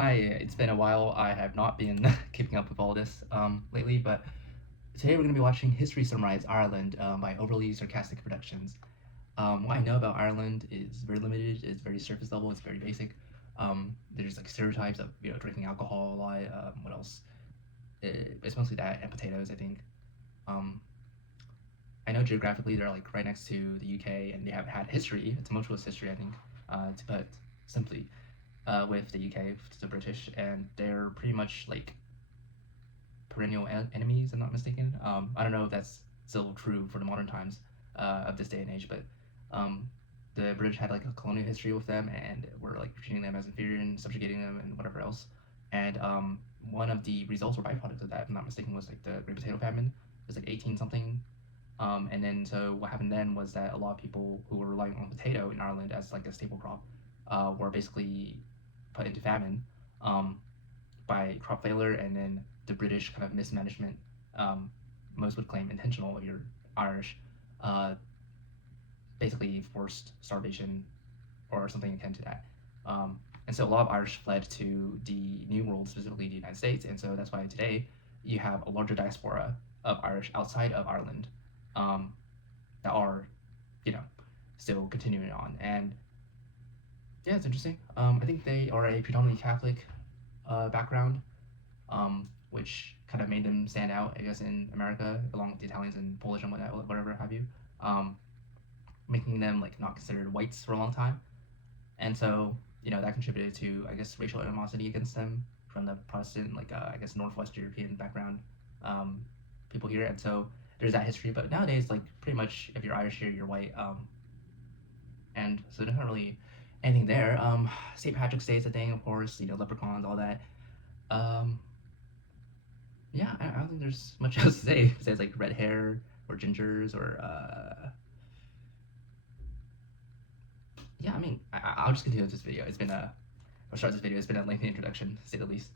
Hi, it's been a while. I have not been keeping up with all this lately, but today we're going to be watching History Summarized Ireland by Overly Sarcastic Productions. What I know about Ireland is very limited. It's very surface level. It's very basic. There's like stereotypes of drinking alcohol a lot. What else? It's mostly that and potatoes, I think. Um, I know geographically they're like right next to the UK, and they have had history, a tumultuous history, I think. To put simply, with the UK, the British, and they're pretty much like perennial enemies. I'm not mistaken. I don't know if that's still true for the modern times of this day and age, but um, the British had like a colonial history with them, and were like treating them as inferior and subjugating them and whatever else. And one of the results or byproducts of that, if I'm not mistaken, was like the Great Potato Famine. It was like 18 something. And then so what happened then was that a lot of people who were relying on potato in Ireland as like a staple crop were basically put into famine um, by crop failure, and then the British kind of mismanagement. Um, most would claim intentional if you're Irish. Uh, Basically forced starvation or something akin to that. And so a lot of Irish fled to the New World, specifically the United States, and so that's why today you have a larger diaspora of Irish outside of Ireland um, that are, you know, still continuing on. And yeah, it's interesting. I think they are a predominantly Catholic background, which kind of made them stand out, I guess, in America, along with the Italians and Polish and whatever have you, um, making them like not considered whites for a long time. And so, that contributed to, I guess, racial animosity against them from the Protestant, like, I guess, Northwest European background um, people here. And so there's that history. But nowadays, like, pretty much if you're Irish here, you're white. And so there's not really anything there. St. Patrick's Day is a thing, of course, leprechauns, all that. Um, yeah, I don't think there's much else to say besides like red hair or gingers or yeah. I mean, I'll just continue with this video. I'll start this video. It's been a lengthy introduction, to say the least.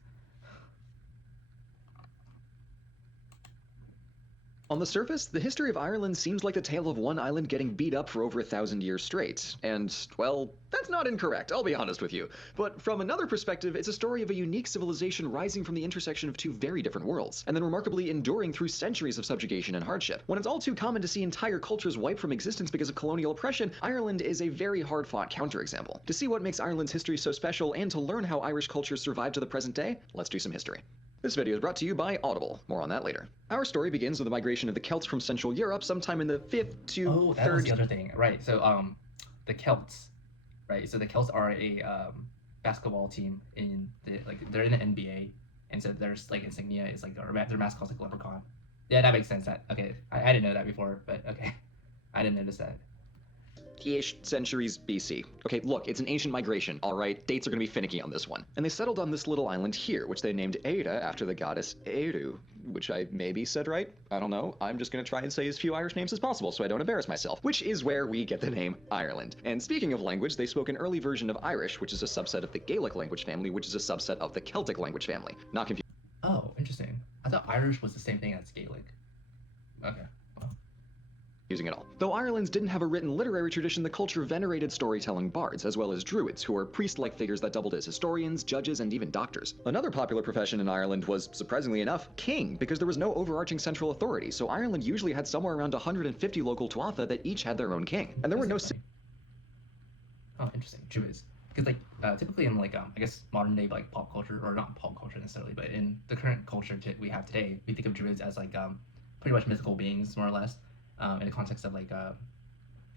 On the surface, the history of Ireland seems like the tale of one island getting beat up for over 1,000 years straight. And, well, that's not incorrect, I'll be honest with you. But from another perspective, it's a story of a unique civilization rising from the intersection of two very different worlds, and then remarkably enduring through centuries of subjugation and hardship. When it's all too common to see entire cultures wiped from existence because of colonial oppression, Ireland is a very hard-fought counterexample. To see what makes Ireland's history so special and to learn how Irish culture survived to the present day, let's do some history. This video is brought to you by Audible. More on that later. Our story begins with the migration of the Celts from Central Europe sometime in the 5th to Oh, that was 3rd. the other thing, right? So, the Celts, right? So the Celts are a basketball team in they're in the NBA, and so there's like insignia is like their mascot's like a leprechaun. Yeah, that makes sense. That okay, I didn't know that before, but okay, I didn't notice that. Ish centuries BC. Okay, look, it's an ancient migration, alright? Dates are gonna be finicky on this one. And they settled on this little island here, which they named Eire after the goddess Eru, which I maybe said right? I don't know. I'm just gonna try and say as few Irish names as possible so I don't embarrass myself, which is where we get the name Ireland. And speaking of language, they spoke an early version of Irish, which is a subset of the Gaelic language family, which is a subset of the Celtic language family. Not confused. Oh, interesting. I thought Irish was the same thing as Gaelic. Okay. Using it all. Though Ireland's didn't have a written literary tradition, the culture venerated storytelling bards, as well as druids, who were priest-like figures that doubled as historians, judges, and even doctors. Another popular profession in Ireland was, surprisingly enough, king, because there was no overarching central authority, so Ireland usually had somewhere around 150 local tuatha that each had their own king. And there were no... Oh, interesting. Druids. Because typically in I guess modern day like pop culture, or not pop culture necessarily, but in the current culture we have today, we think of druids as pretty much mythical beings, more or less. In the context of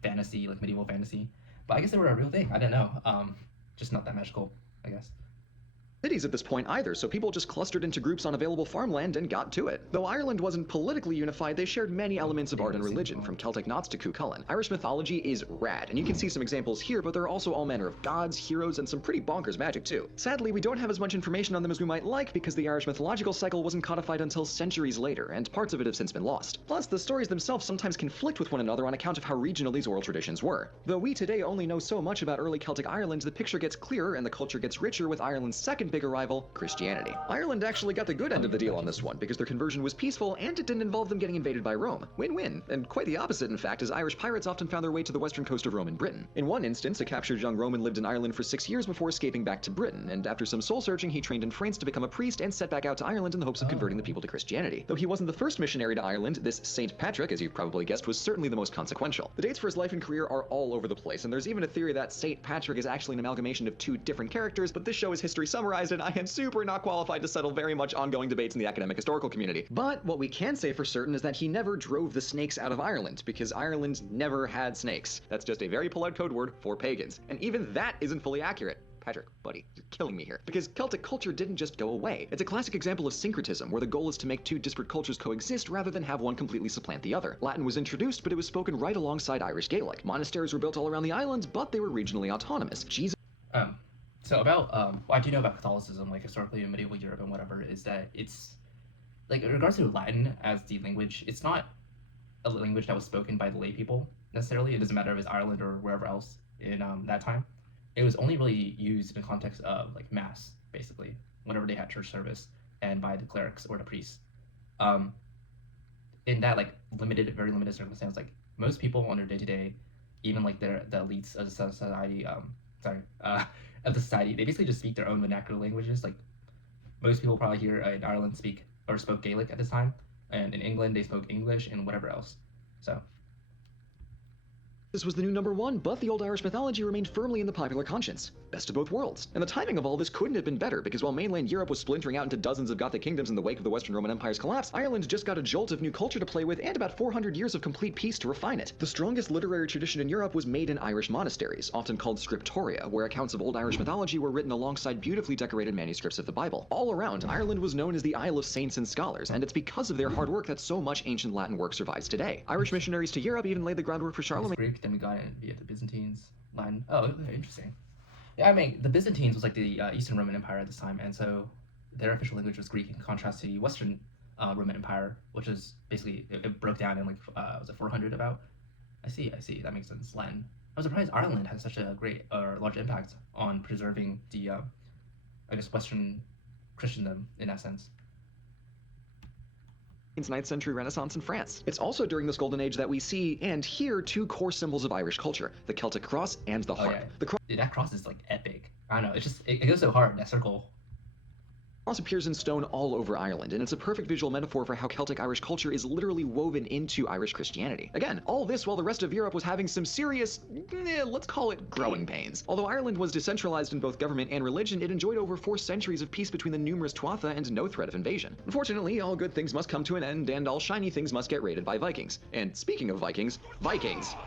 fantasy, like medieval fantasy. But I guess they were a real thing. I didn't know. Just not that magical, I guess. Cities at this point either, so people just clustered into groups on available farmland and got to it. Though Ireland wasn't politically unified, they shared many elements of art and religion, from Celtic knots to Cuchulainn. Irish mythology is rad, and you can see some examples here, but there are also all manner of gods, heroes, and some pretty bonkers magic too. Sadly, we don't have as much information on them as we might like because the Irish mythological cycle wasn't codified until centuries later, and parts of it have since been lost. Plus, the stories themselves sometimes conflict with one another on account of how regional these oral traditions were. Though we today only know so much about early Celtic Ireland, the picture gets clearer and the culture gets richer with Ireland's second bigger rival, Christianity. Ireland actually got the good end of the deal on this one, because their conversion was peaceful and it didn't involve them getting invaded by Rome. Win-win, and quite the opposite in fact, as Irish pirates often found their way to the western coast of Rome and Britain. In one instance, a captured young Roman lived in Ireland for 6 years before escaping back to Britain, and after some soul-searching he trained in France to become a priest and set back out to Ireland in the hopes of converting the people to Christianity. Though he wasn't the first missionary to Ireland, this Saint Patrick, as you've probably guessed, was certainly the most consequential. The dates for his life and career are all over the place, and there's even a theory that Saint Patrick is actually an amalgamation of two different characters, but this show is history summarized, and I am super not qualified to settle very much ongoing debates in the academic historical community. But what we can say for certain is that he never drove the snakes out of Ireland, because Ireland never had snakes. That's just a very polite code word for pagans, and even that isn't fully accurate. Patrick, buddy, you're killing me here. Because Celtic culture didn't just go away. It's a classic example of syncretism, where the goal is to make two disparate cultures coexist rather than have one completely supplant the other. Latin was introduced, but it was spoken right alongside Irish Gaelic. Monasteries were built all around the island, but they were regionally autonomous. So about what I do know about Catholicism, like historically in medieval Europe and whatever, is that it's like in regards to Latin as the language, it's not a language that was spoken by the lay people necessarily. It doesn't matter if it's Ireland or wherever else in that time. It was only really used in the context of like mass, basically, whenever they had church service, and by the clerics or the priests. In that like very limited circumstance, like most people on their day to day, even like the elites of the society, of the society, they basically just speak their own vernacular languages. Like most people probably here in Ireland spoke Gaelic at this time, and in England they spoke English and whatever else. So. This was the new #1, but the old Irish mythology remained firmly in the popular conscience. Best of both worlds. And the timing of all this couldn't have been better, because while mainland Europe was splintering out into dozens of Gothic kingdoms in the wake of the Western Roman Empire's collapse, Ireland just got a jolt of new culture to play with and about 400 years of complete peace to refine it. The strongest literary tradition in Europe was made in Irish monasteries, often called scriptoria, where accounts of old Irish mythology were written alongside beautifully decorated manuscripts of the Bible. All around, Ireland was known as the Isle of Saints and Scholars, and it's because of their hard work that so much ancient Latin work survives today. Irish missionaries to Europe even laid the groundwork for Charlemagne. Greek, then we got it via the Byzantines, Latin. Oh, interesting. Yeah, I mean, the Byzantines was like the Eastern Roman Empire at this time, and so their official language was Greek in contrast to the Western Roman Empire, which is basically, it broke down in like, was it 400 about? I see, that makes sense, Latin. I was surprised Ireland had such a great or large impact on preserving the, I guess, Western Christendom in that sense. 9th century Renaissance in France. It's also during this golden age that we see and hear two core symbols of Irish culture, the Celtic cross and the harp. Yeah. Dude, that cross is like epic. I don't know, it goes so hard, that circle. The cross appears in stone all over Ireland, and it's a perfect visual metaphor for how Celtic Irish culture is literally woven into Irish Christianity. Again, all this while the rest of Europe was having some serious, let's call it growing pains. Although Ireland was decentralized in both government and religion, it enjoyed over 4 centuries of peace between the numerous Tuatha and no threat of invasion. Unfortunately, all good things must come to an end, and all shiny things must get raided by Vikings. And speaking of Vikings.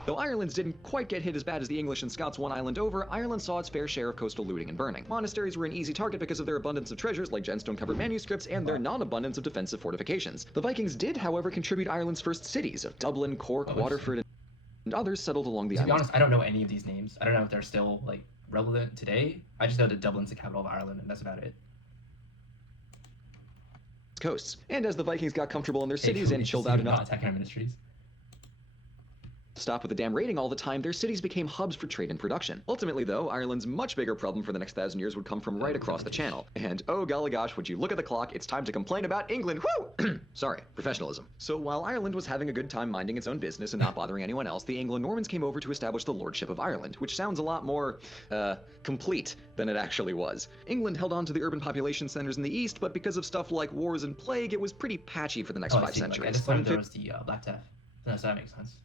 Though Ireland didn't quite get hit as bad as the English and Scots one island over, Ireland saw its fair share of coastal looting and burning. Monasteries were an easy target because of their abundance of treasures like gemstone-covered manuscripts and their non-abundance of defensive fortifications. The Vikings did, however, contribute Ireland's first cities of Dublin, Cork, Waterford, and others settled along the island. To be honest, I don't know any of these names. I don't know if they're still like relevant today. I just know that Dublin's the capital of Ireland, and that's about it. Coasts. And as the Vikings got comfortable in their cities and chilled out enough attacking our ministries. Stop with the damn raiding all the time, their cities became hubs for trade and production. Ultimately, though, Ireland's much bigger problem for the next 1,000 years would come from right across the channel. And oh golly gosh, would you look at the clock, it's time to complain about England. Woo! Sorry, professionalism. So while Ireland was having a good time minding its own business and not bothering anyone else, the Anglo-Normans came over to establish the Lordship of Ireland, which sounds a lot more, complete than it actually was. England held on to the urban population centers in the east, but because of stuff like wars and plague, it was pretty patchy for the next 5 centuries. Like, I just thought there was the Black Death. So that makes sense.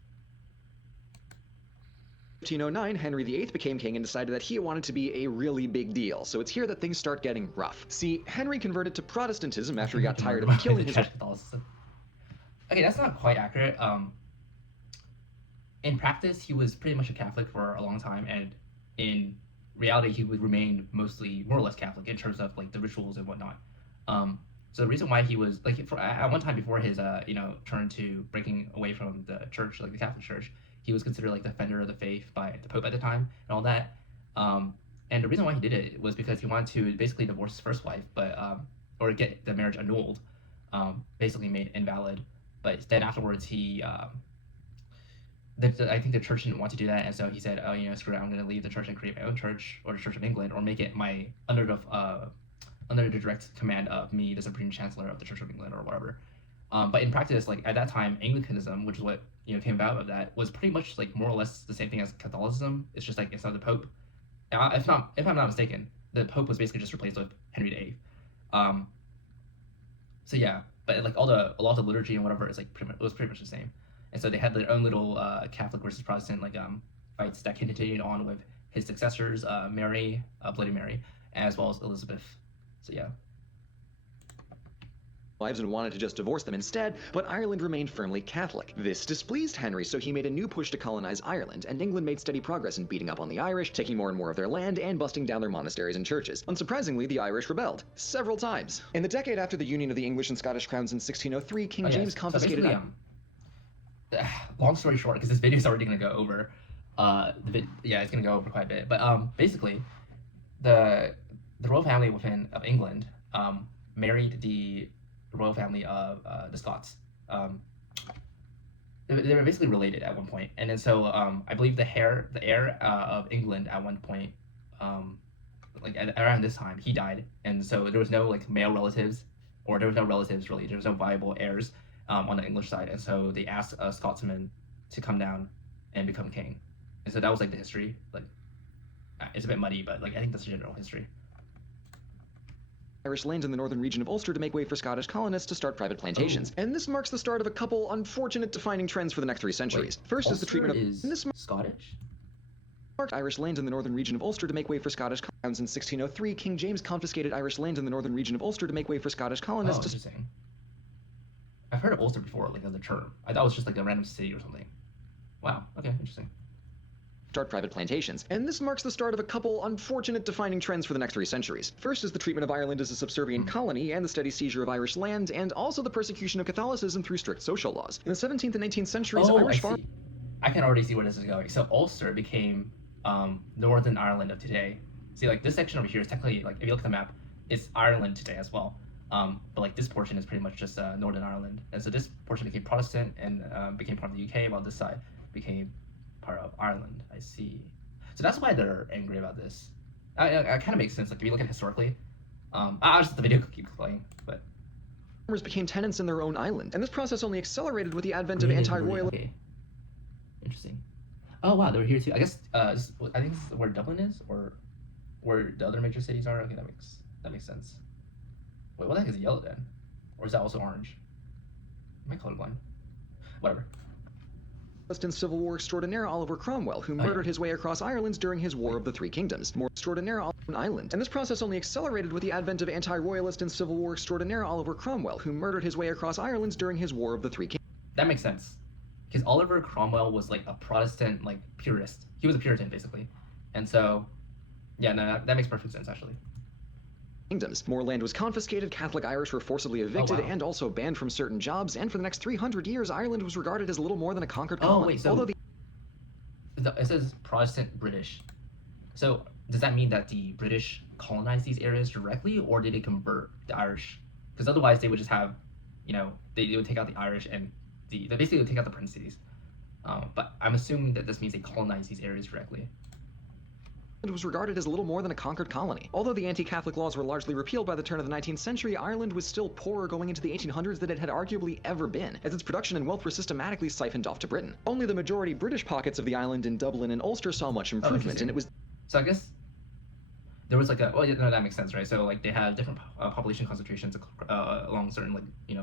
1509, Henry VIII became king and decided that he wanted to be a really big deal, so it's here that things start getting rough. See, Henry converted to Protestantism after he got tired of killing his... Okay, that's not quite accurate. In practice, he was pretty much a Catholic for a long time, and in reality, he would remain mostly more or less Catholic in terms of like the rituals and whatnot. So the reason why he was like at one time before his turn to breaking away from the church, like the Catholic Church, he was considered like the defender of the faith by the Pope at the time and all that. And the reason why he did it was because he wanted to basically divorce his first wife, but or get the marriage annulled, basically made invalid. But then afterwards, I think the church didn't want to do that, and so he said, "Oh, screw it, I'm going to leave the church and create my own church, or the Church of England, or make it my under the under the direct command of me, the Supreme Chancellor of the Church of England or whatever. But in practice, like at that time, Anglicanism, which is what came about of that, was pretty much like more or less the same thing as Catholicism. It's just like instead of the Pope, if I'm not mistaken, the Pope was basically just replaced with Henry VIII. Um, so yeah, but like a lot of the liturgy and whatever is like it was pretty much the same. And so they had their own little Catholic versus Protestant like fights that continued on with his successors, Mary, Bloody Mary, as well as Elizabeth. So yeah. Wives and wanted to just divorce them instead, but Ireland remained firmly Catholic. This displeased Henry, so he made a new push to colonize Ireland, and England made steady progress in beating up on the Irish, taking more and more of their land, and busting down their monasteries and churches. Unsurprisingly, the Irish rebelled several times. In the decade after the union of the English and Scottish crowns in 1603, King James confiscated... long story short, because this video is already going to go over, it's going to go over quite a bit, but basically, the royal family of England married the royal family of the Scots. They were basically related at one point, and then so I believe the heir of England at one point, around this time, he died, and so there was no like male relatives, or there was no relatives really. There was no viable heirs on the English side, and so they asked a Scotsman to come down and become king, and so that was like the history. Like it's a bit muddy, but like I think that's the general history. Irish lands in the northern region of Ulster to make way for Scottish colonists to start private plantations. And this marks the start of a couple unfortunate defining trends for the next 3 centuries. First is the treatment of... Scottish? Marked Irish lands in the northern region of Ulster to make way for Scottish crowns in 1603. King James confiscated Irish lands in the northern region of Ulster to make way for Scottish colonists. Interesting. I've heard of Ulster before, like as a term. I thought it was just like a random city or something. Wow. Okay, interesting. Start private plantations, and this marks the start of a couple unfortunate defining trends for the next 3 centuries. First is the treatment of Ireland as a subservient colony and the steady seizure of Irish land, and also the persecution of Catholicism through strict social laws. In the 17th and 18th centuries, Irish farmers... I can already see where this is going. So Ulster became Northern Ireland of today. See, like this section over here is technically, like if you look at the map, it's Ireland today as well. But like this portion is pretty much just Northern Ireland, and so this portion became Protestant and became part of the UK, while this side became part of Ireland. I see. So that's why they're angry about this. It kind of makes sense. Like if you look at historically, I'll just let the video keep playing. But farmers became tenants in their own island, and this process only accelerated with the advent of anti-royal. Okay. Interesting. Oh wow, they were here too. I guess I think this is where Dublin is, or where the other major cities are. Okay, that makes sense. Wait, what the heck is yellow then? Or is that also orange? Am I colorblind? Whatever. In Civil War extraordinaire Oliver Cromwell, who murdered his way across Ireland during his War of the Three Kingdoms. More extraordinaire on Ireland. And this process only accelerated with the advent of anti-royalist and Civil War extraordinaire Oliver Cromwell, who murdered his way across Ireland during his War of the Three Kingdoms. That makes sense. Because Oliver Cromwell was like a Protestant, like purist. He was a Puritan, basically. And so, yeah, no, that makes perfect sense, actually. Kingdoms. More land was confiscated, Catholic Irish were forcibly evicted, and also banned from certain jobs, and for the next 300 years, Ireland was regarded as little more than a conquered colony. Oh, wait, so it says Protestant British. So does that mean that the British colonized these areas directly, or did they convert the Irish? Because otherwise they would just have, they would take out the Irish and they basically would take out the princes. But I'm assuming that this means they colonized these areas directly. It was regarded as little more than a conquered colony. Although the anti-Catholic laws were largely repealed by the turn of the 19th century, Ireland was still poorer going into the 1800s than it had arguably ever been, as its production and wealth were systematically siphoned off to Britain. Only the majority British pockets of the island in Dublin and Ulster saw much improvement, and it was... So I guess there was like that makes sense, right? So like they had different population concentrations along certain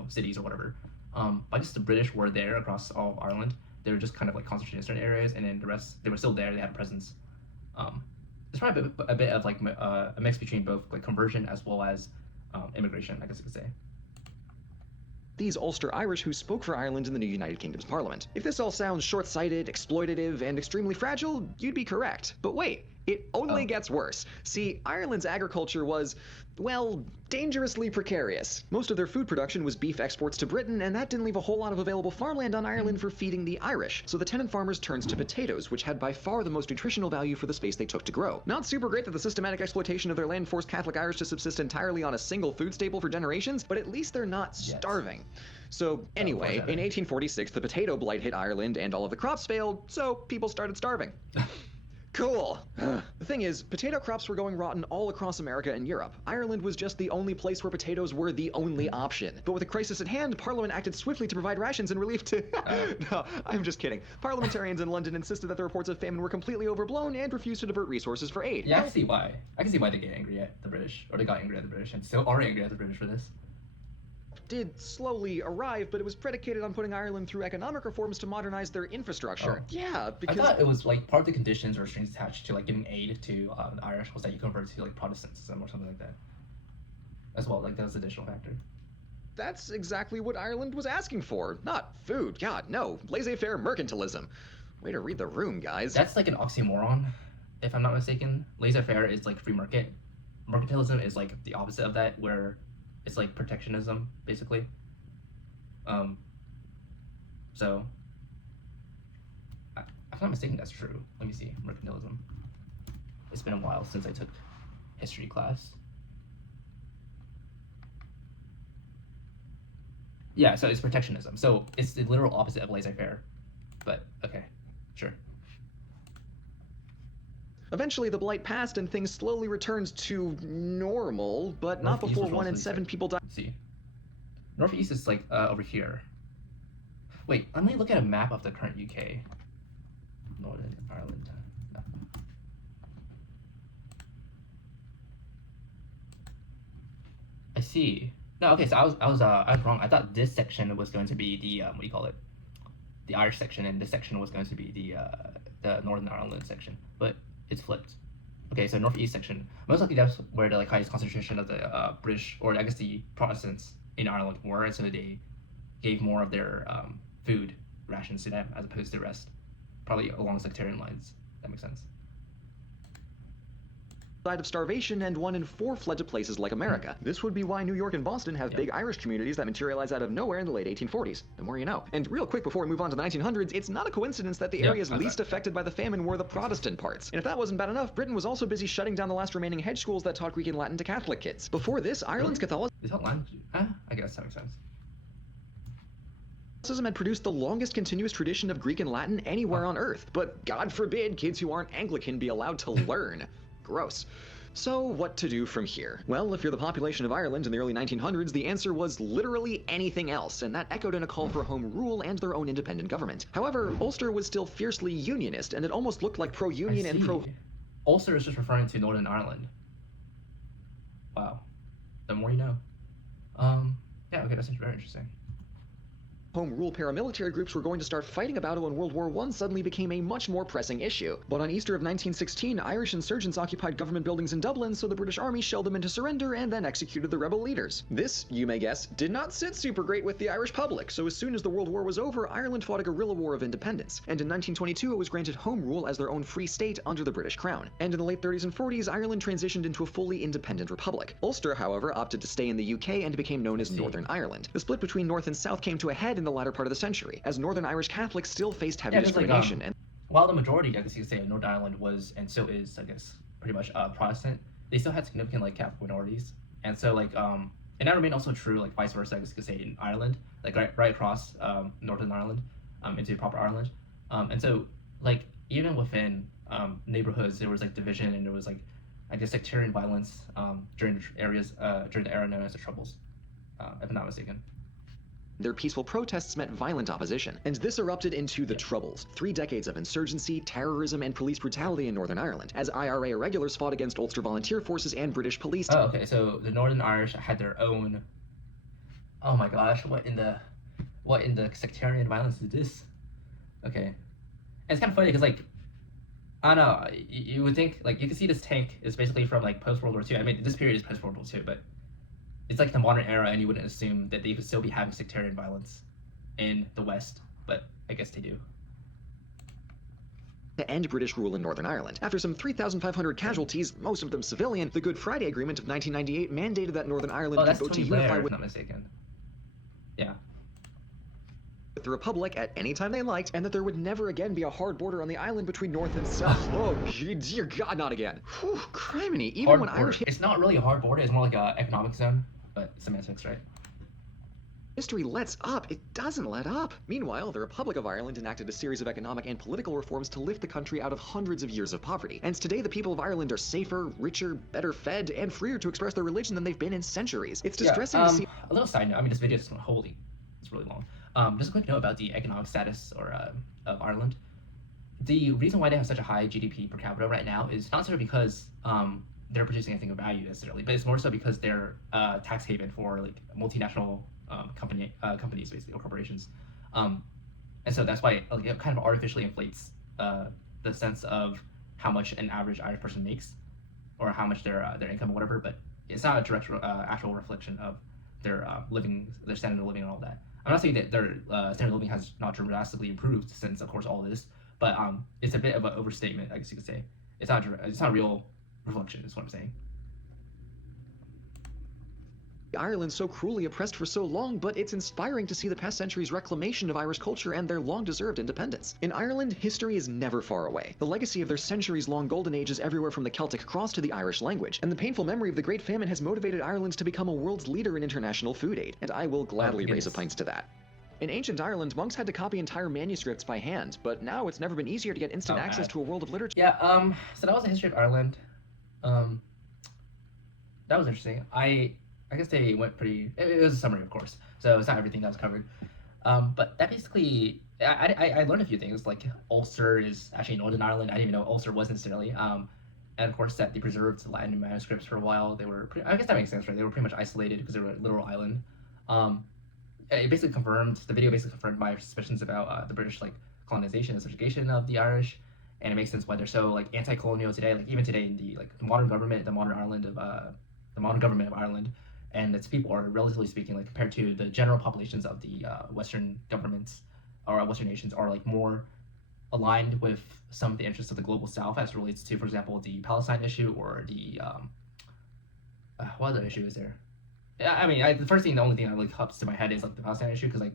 cities or whatever. I guess the British were there across all of Ireland. They were just kind of like concentrated in certain areas, and then the rest, they were still there, they had a presence. There's probably a bit of like a mix between both like conversion as well as immigration, I guess you could say. These Ulster Irish who spoke for Ireland in the new United Kingdom's Parliament. If this all sounds short-sighted, exploitative, and extremely fragile, you'd be correct. But wait, it only gets worse. See, Ireland's agriculture was, well, dangerously precarious. Most of their food production was beef exports to Britain, and that didn't leave a whole lot of available farmland on Ireland for feeding the Irish. So the tenant farmers turned to potatoes, which had by far the most nutritional value for the space they took to grow. Not super great that the systematic exploitation of their land forced Catholic Irish to subsist entirely on a single food staple for generations, but at least they're not starving. So anyway, in 1846, the potato blight hit Ireland and all of the crops failed, so people started starving. Cool. The thing is, potato crops were going rotten all across America and Europe. Ireland was just the only place where potatoes were the only option. But with a crisis at hand, Parliament acted swiftly to provide rations and relief to... No, I'm just kidding. Parliamentarians in London insisted that the reports of famine were completely overblown and refused to divert resources for aid. Yeah, I can see why. I can see why they get angry at the British, or they got angry at the British, and still are angry at the British for this. Did slowly arrive, but it was predicated on putting Ireland through economic reforms to modernize their infrastructure. Oh. Yeah, because... I thought it was like part of the conditions or strings attached to like giving aid to the Irish was that you convert to like Protestantism or something like that. As well, like that was an additional factor. That's exactly what Ireland was asking for. Not food. God, no. Laissez-faire mercantilism. Way to read the room, guys. That's like an oxymoron, if I'm not mistaken. Laissez-faire is like free market. Mercantilism is like the opposite of that, where it's like protectionism, basically. So, if I'm not mistaken, that's true. Let me see, mercantilism. It's been a while since I took history class. Yeah, so it's protectionism. So it's the literal opposite of laissez-faire. But, okay, sure. Eventually, the blight passed and things slowly returned to normal, but not Northeast before was 1 in relatively 7 people died. Let's see. Northeast is like over here. Wait, let me look at a map of the current UK. Northern Ireland. No. I see. No, okay, so I was wrong. I thought this section was going to be the what do you call it? The Irish section, and this section was going to be the Northern Ireland section, but it's flipped. Okay, so northeast section. Most likely that's where the like highest concentration of the British, or I guess the Protestants in Ireland were, and so they gave more of their food rations to them as opposed to the rest, probably along sectarian lines. That makes sense. Died of starvation, and 1 in 4 fled to places like America. This would be why New York and Boston have big Irish communities that materialize out of nowhere in the late 1840s. The more you know. And real quick before we move on to the 1900s, it's not a coincidence that the areas least affected by the famine were the Protestant parts. And if that wasn't bad enough, Britain was also busy shutting down the last remaining hedge schools that taught Greek and Latin to Catholic kids. Before this, Ireland's Catholicism... Is that Latin? I guess that makes sense. Catholicism had produced the longest continuous tradition of Greek and Latin anywhere on Earth. But God forbid kids who aren't Anglican be allowed to learn. Gross. So what to do from here? Well, if you're the population of Ireland in the early 1900s, the answer was literally anything else, and that echoed in a call for home rule and their own independent government. However, Ulster was still fiercely unionist, and it almost looked like pro-union and pro... Ulster is just referring to Northern Ireland. Wow. The more you know. Yeah, okay, that's very interesting. Home rule paramilitary groups were going to start fighting about it when World War I suddenly became a much more pressing issue. But on Easter of 1916, Irish insurgents occupied government buildings in Dublin, so the British Army shelled them into surrender and then executed the rebel leaders. This, you may guess, did not sit super great with the Irish public, so as soon as the World War was over, Ireland fought a guerrilla war of independence. And in 1922, it was granted home rule as their own free state under the British Crown. And in the late 30s and 40s, Ireland transitioned into a fully independent republic. Ulster, however, opted to stay in the UK and became known as Northern Ireland. The split between North and South came to a head in the latter part of the century, as Northern Irish Catholics still faced heavy discrimination. Like, while the majority, I guess you could say, of Northern Ireland was, and still is, I guess, pretty much Protestant, they still had significant like Catholic minorities, and so like and that remained also true like vice versa, I guess you could say, in Ireland, like right across Northern Ireland into proper Ireland, and so like even within neighborhoods there was like division, and there was like I guess sectarian violence during the during the era known as the Troubles, if I'm not mistaken. Their peaceful protests met violent opposition, and this erupted into the Troubles, 3 decades of insurgency, terrorism, and police brutality in Northern Ireland, as IRA irregulars fought against Ulster volunteer forces and British police. Oh, okay, so the Northern Irish had their own... Oh my gosh, what in the sectarian violence is this? Okay. And it's kind of funny, because, like, I don't know, you would think, like, you can see this tank is basically from, like, post-World War II. I mean, this period is post-World War II, but it's like the modern era, and you wouldn't assume that they could still be having sectarian violence in the West, but I guess they do. To end British rule in Northern Ireland. After some 3,500 casualties, most of them civilian, the Good Friday Agreement of 1998 mandated that Northern Ireland be voted to unify with... if I'm not mistaken. Yeah. The Republic at any time they liked, and that there would never again be a hard border on the island between North and South. Oh, dear God, not again. Whew, criminy. Even hard when border. Irish... It's not really a hard border, it's more like an economic zone, but semantics, right? History lets up. It doesn't let up. Meanwhile, the Republic of Ireland enacted a series of economic and political reforms to lift the country out of hundreds of years of poverty. And today, the people of Ireland are safer, richer, better fed, and freer to express their religion than they've been in centuries. It's Yeah. distressing to see. A little side note. I mean, this video is holy. It's really long. Just a quick note about the economic status of Ireland. The reason why they have such a high GDP per capita right now is not necessarily because they're producing anything of value necessarily, but it's more so because they're a tax haven for like multinational companies basically, or corporations, and so that's why like, it kind of artificially inflates the sense of how much an average Irish person makes, or how much their income or whatever. But it's not a direct actual reflection of their their standard of living, and all that. I'm not saying that their standard of living has not drastically improved since, of course, all this, but it's a bit of an overstatement, I guess you could say. It's not a real reflection, is what I'm saying. Ireland so cruelly oppressed for so long, but it's inspiring to see the past century's reclamation of Irish culture and their long-deserved independence. In Ireland, history is never far away. The legacy of their centuries-long golden age is everywhere from the Celtic cross to the Irish language, and the painful memory of the Great Famine has motivated Ireland to become a world's leader in international food aid, and I will gladly raise a pint to that. In ancient Ireland, monks had to copy entire manuscripts by hand, but now it's never been easier to get instant access to a world of literature. Yeah, so that was the history of Ireland. That was interesting. I guess they went pretty. It was a summary, of course, so it's not everything that was covered. But that basically, I learned a few things. Like Ulster is actually Northern Ireland. I didn't even know Ulster was necessarily. And of course that they preserved Latin manuscripts for a while. They were, I guess that makes sense, right? They were pretty much isolated because they were a literal island. It basically confirmed, the video basically confirmed my suspicions about the British like colonization and subjugation of the Irish, and it makes sense why they're so like anti-colonial today. Like even today, in the like the modern government, the modern government of Ireland, and its people are, relatively speaking, like compared to the general populations of the Western governments or Western nations, are like more aligned with some of the interests of the global South as it relates to, for example, the Palestine issue, or the what other issue is there? Yeah, I mean, the only thing that like pops to my head is like the Palestine issue, because like,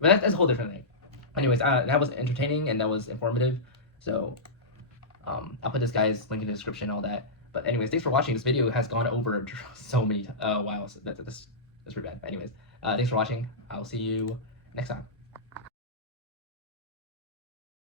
but that's a whole different thing. Anyways, that was entertaining and that was informative. So I'll put this guy's link in the description and all that. But anyways, thanks for watching. This video has gone over so many while, so that's pretty bad. But anyways, thanks for watching. I'll see you next time.